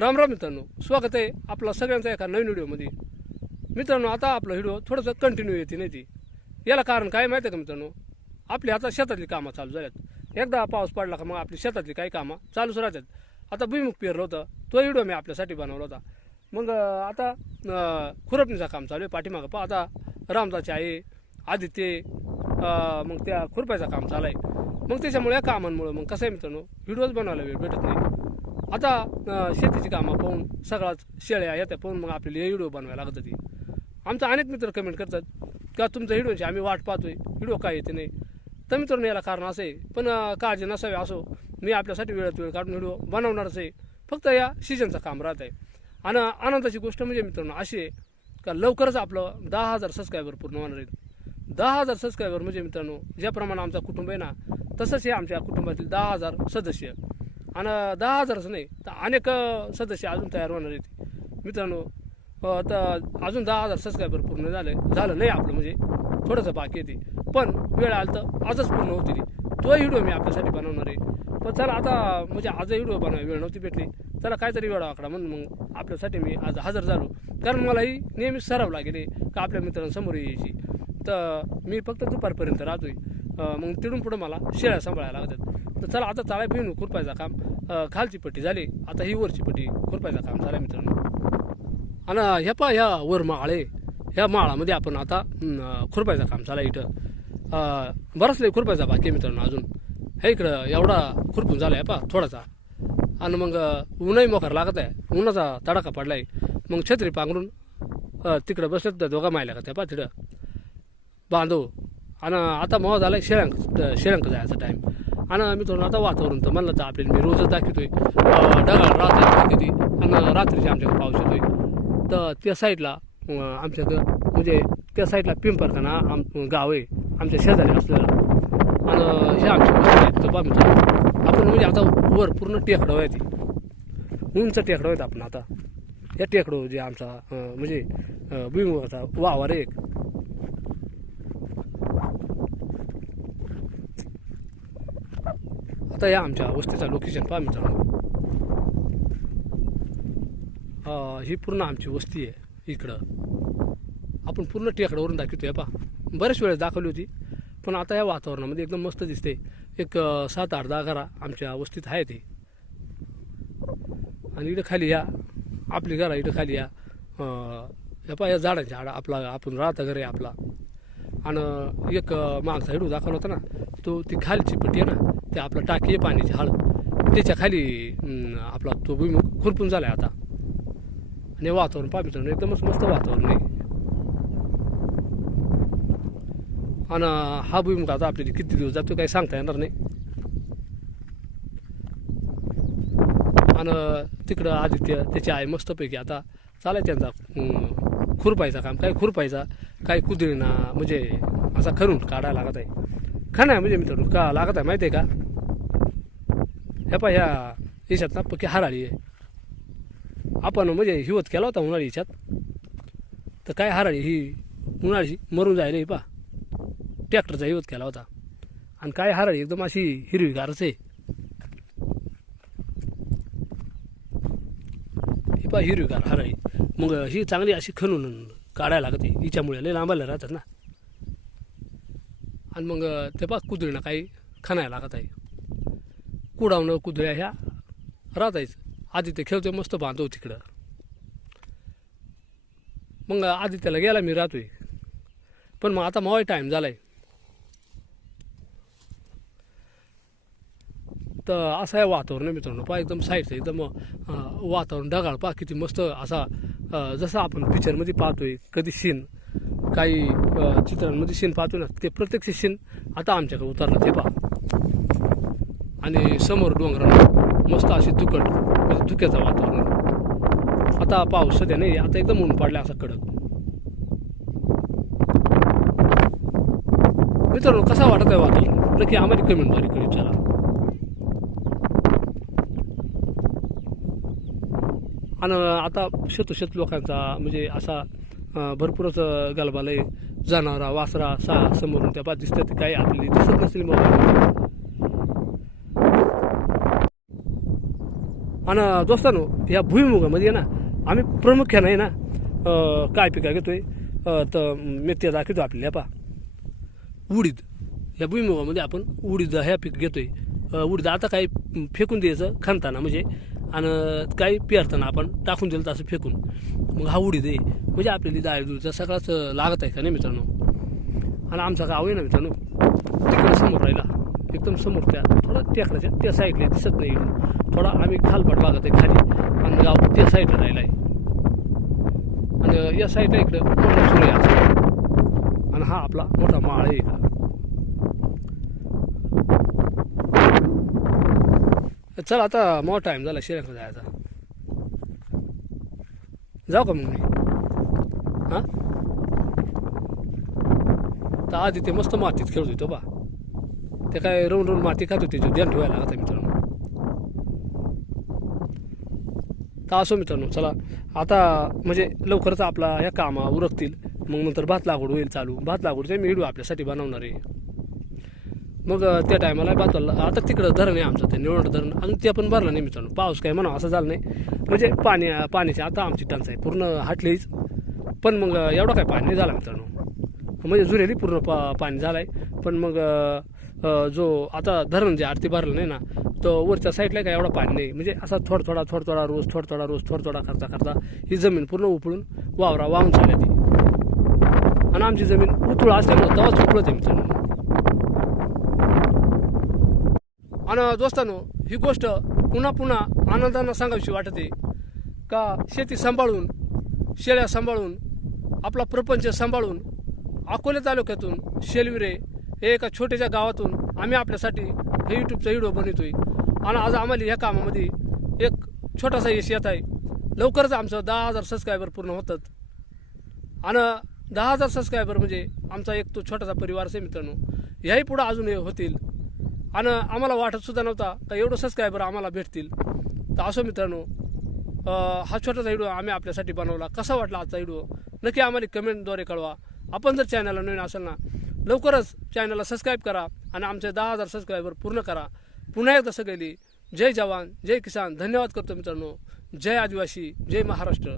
राम राम मित्रांनो स्वागत आहे आपला सगळ्यांचा एका नवीन व्हिडिओमध्ये. मित्रांनो आता आपला व्हिडिओ थोडंसं कंटिन्यू येते नाही ती? याला कारण काय माहिती आहे का मित्रांनो? आपली आता शेतातली कामं चालू झाल्यात. एकदा पाऊस पडला का मग आपली शेतातली काही कामं चालूच राहतात. आता भुईमुख पेरलं होतं तो व्हिडिओ मी आपल्यासाठी बनवला होता. मग आता खुरपणीचं काम चालू आहे पाठीमागं पहा. आता रामदाची आहे आदित्य मग त्या खुरपायचं काम चालू आहे. मग त्याच्यामुळे या कामांमुळं मग कसं आहे मित्रांनो व्हिडिओज बनवायला वेळ भेटत नाही. आता शेतीची कामं पाहून सगळाच शेळ्या येत्या पाहून मग आपल्याला हे व्हिडिओ बनवायला लागत होती. आमचा अनेक मित्र कमेंट करतात का तुमच्या व्हिडिओची आम्ही वाट पाहतोय व्हिडिओ काय येते नाही? तर मित्रांनो याला कारण असं आहे पण काळजी नसावी असो. मी आपल्यासाठी वेळात वेळ काढून व्हिडिओ बनवणारच आहे. फक्त या सीजनचं काम राहत आहे. आणि आनंदाची गोष्ट म्हणजे मित्रांनो अशी आहे का लवकरच आपलं दहा हजार सबस्क्रायबर पूर्ण होणार आहेत. दहा हजार सबस्क्रायबर म्हणजे मित्रांनो ज्याप्रमाणे आमचा कुटुंब आहे ना तसंच हे आमच्या कुटुंबातील दहा हजार सदस्य. आणि दहा हजारच नाही तर अनेक सदस्य अजून तयार होणार आहेत. मित्रांनो तर अजून दहा हजार सबस्क्रायबर पूर्ण झाले झालं नाही आपलं म्हणजे थोडंसं बाकी येते पण वेळ आला तर आजच पूर्ण होती तो व्हिडिओ मी आपल्यासाठी बनवणार आहे. पण चला आता म्हणजे आजही व्हिडिओ बनवायला वेळ नव्हती भेटली. चला काहीतरी वेळ आकडा म्हणून मग आपल्यासाठी मी आज हजर झालो. कारण मलाही नेहमी सराव लागेल आहे का आपल्या मित्रांसमोर यायची. तर मी फक्त दुपारपर्यंत राहतोय. मग तिथून पुढं मला शेळ्या सांभाळायला लागतात. तर चला आता चाळा पिऊन खुरपायचं काम. खालची पट्टी झाली. आता ही वरची पट्टी खुरपायचं काम झालं मित्रांनो. आणि ह्या पा ह्या वर माळे. ह्या माळामध्ये आपण आता खुरपायचा खुरपायचं काम चालू आहे इथं. बरंच बराच लई खुरपायचा बाकी आहे मित्रांनो अजून. हे इकडं एवढा खुरपून झाला आहे पा थोडासा. आणि मग ऊनही मोकार लागत आहे. उन्हाचा तडाखा पडलाय. मग छत्री पांघरून तिकडं बसलेत तर दोघा मायला का त्या पा तिकडं बांधव. आणि आता मग झाला शेळ्यांक शेळ्यांक जायचा टाईम आणि मी तो आता वातावरण तर म्हणलं तर आपल्याला मी रोजच दाखवतोय. ढगाळ रात्र किती आणि रात्रीचे आमच्याकडे पाऊस येतोय. तर त्या साईडला आमच्याकडं म्हणजे त्या साईडला पिंपरखाना आम गाव आहे. आमच्या शेजारी असलेलं. आणि हे आमच्या आहेत तर आपण म्हणजे आता वर पूर्ण टेकडं आहे ती उंच टेकडं आहेत आपण आता. या टेकडो जे आमचा म्हणजे भुईमुगाचा वावर एक. आता या आमच्या वस्तीचा लोकेशन पहा मित्रांनो. ही पूर्ण आमची वस्ती आहे इकडं. आपण पूर्ण टेकडावरून आहे पहा. बऱ्याच वेळेस दाखवली होती पण आता या वातावरणामध्ये एकदम मस्त दिसते एक सात आठ दहा घरा आमच्या वस्तीत आहे ते आणि इकडं खाली या आपली घरा इकडं खाली या. या पहा या झाडांच्या आड आपला आपण राहता घर आहे आपला. आणि एक मागचा हिडू दाखवला होता ना तो ती खालची पट्टी आहे ना ते आपलं टाकी पाण्याची हळ त्याच्याखाली आपला तो भुईमुख खुरपून झाला आहे आता. आणि वातावरण पाहिजे एकदमच मस्त वातावरण आहे. आणि हा भुईमुख आता आपल्याला किती दिवस जातो काही सांगता येणार नाही. आणि तिकडं आदित्य त्याची आई मस्तपैकी आता चालाय त्यांचा खुरपायचा काम काय खुरपायचा काही कुदळीना म्हणजे असा खरून काढायला लागत आहे. खा म्हणजे मित्रांनो का लागत आहे माहिती आहे का? ह्या पा ह्या याच्यात ना पक्की हाराळी आहे. आपण म्हणजे हिवत केला होता उन्हाळी याच्यात. तर काय हाराळी ही उन्हाळी मरून जायला ही पा ट्रॅक्टरचा हिवत केला होता. आणि काय हाराळी एकदम अशी हिरवीगारच आहे. ही पा हिरवीगार हाराळी. मग ही चांगली अशी खणून काढायला लागते. हिच्यामुळे लय लांबायला राहतात ना. आणि मग ते पा कुदळीनं काही खणायला लागत आहे. कुडावणं कुदळ्या ह्या राहतायच आधी ते खेळतोय मस्त बांधव तिकडं. मग आदित्याला गेला मी राहतोय. पण मग आता मावाय टाईम झालाय. तर असं आहे वातावरण आहे मित्रांनो. पहा एकदम साईडचं एकदम वातावरण ढगाळ. पहा किती मस्त असा जसं आपण पिक्चरमध्ये पाहतोय कधी सीन काही चित्रांमध्ये सीन पाहतो ना ते प्रत्यक्ष सीन आता आमच्याकडे उतरलं ते पहा. आणि समोर डोंगरावर मस्त अशी दुकट म्हणजे धुक्याचं वातावरण. आता पाऊस सध्या नाही आता एकदम ऊन पडला असा कडक. मित्रांनो कसा वाटत आहे वातावरण? नक्की आम्हाला कमेंटद्वारे कळी विचारा आणि आता शेतोशेत लोकांचा म्हणजे असा भरपूरच गलबालय जनावरा वासरा सा समोरून त्या पाच दिसतात काही आपली दिसत नसेल मग आणि दोस्तानो या भुईमुगामध्ये ना आम्ही प्रामुख्यानं आहे ना काय पिका घेतोय अं, तर मेथ्या दाखवतो आपल्याला पा उडीद. या भुईमुगामध्ये आपण उडीद ह्या पीक घेतोय. उडीद आता काही फेकून द्यायचं खणताना म्हणजे आणि काही पेरताना आपण टाकून दिलं तसं फेकून. मग हा उडी दे म्हणजे आपल्याला डाळ सगळाच लागत आहे का नाही मित्रांनो? आणि आमचा गाव आहे ना मित्रांनो तिकडे समोर राहिला. एकदम समोर त्या थोडा टेकडाच्या त्या साईडला दिसत नाही. थोडा आम्ही खालपाट भागात आहे खाली. आणि गाव त्या साईडला राहिला आहे आणि या साईडला इकडं मोठा सूर्य असतो आणि हा आपला मोठा माळ आहे इकडं. चला आता मोठा टाईम झाला शिऱ्याकडे जायचा. जाऊ का मग मी? हां? तर आधी ते मस्त मातीत खेळत होतो बा. ते काय रोवून रवून माती खात होती ध्यान ठेवायला आता मित्रांनो. तर असो मित्रांनो चला. आता म्हणजे लवकरच आपला ह्या कामा उरकतील. मग नंतर भात लागवड होईल चालू. भात लागवडचे मी व्हिडिओ आपल्यासाठी बनवणार आहे. मग त्या टायमाला बातवला आता तिकडं धरण आहे आमचं ते निवड धरण. आणि ते पण भरलं नाही मित्रांनो. पाऊस काय म्हणा असं झालं नाही. म्हणजे पाणी पाण्याची आता आमची टंचाई पूर्ण हटलीच पण मग एवढं काय पाणी नाही झालं मित्रांनो. म्हणजे जुरेली पूर्ण पा पाणी झालं आहे पण मग जो आता धरण जे आरती भरलं नाही ना तो वरच्या साईडला काय एवढा पाणी नाही. म्हणजे असा थोडा थोडा थोडा थोडा रोज थोडा थोडा रोज थोडा थोडा करता करता ही जमीन पूर्ण उपळून वावरा वाहून चालली. ती आणि आमची जमीन उतुळ असल्यामुळे तेव्हाच उकळत आहे मित्रांनो. आणि दोस्तांनो ही गोष्ट पुन्हा पुन्हा आनंदानं सांगावीशी वाटते. का शेती सांभाळून शेळ्या सांभाळून आपला प्रपंच सांभाळून अकोले तालुक्यातून शेलविरे हे एका छोट्याच्या गावातून आम्ही आपल्यासाठी हे यूट्यूबचा व्हिडिओ बनवतोय. आणि आज आम्हाला ह्या कामामध्ये एक छोटासा यश येत आहे. लवकरच आमचं दहा हजार सबस्क्रायबर पूर्ण होतात. आणि दहा हजार सबस्क्रायबर म्हणजे आमचा एक तो छोटासा परिवार आहे मित्रांनो. ह्याही पुढं अजून हे होतील. आणि आम्हाला वाटतसुद्धा नव्हता का एवढं सबस्क्रायबर आम्हाला भेटतील. तर असो मित्रांनो हा छोटासा व्हिडिओ आम्ही आपल्यासाठी बनवला. कसा वाटला आजचा व्हिडिओ नक्की आम्हाला कमेंटद्वारे कळवा. आपण जर चॅनलला नवीन असेल ना लवकरच चॅनलला सबस्क्राईब करा आणि आमचे दहा हजार सबस्क्रायबर पूर्ण करा. पुन्हा एकदा सगळी जय जवान जय किसान. धन्यवाद करतो मित्रांनो. जय आदिवासी जय महाराष्ट्र.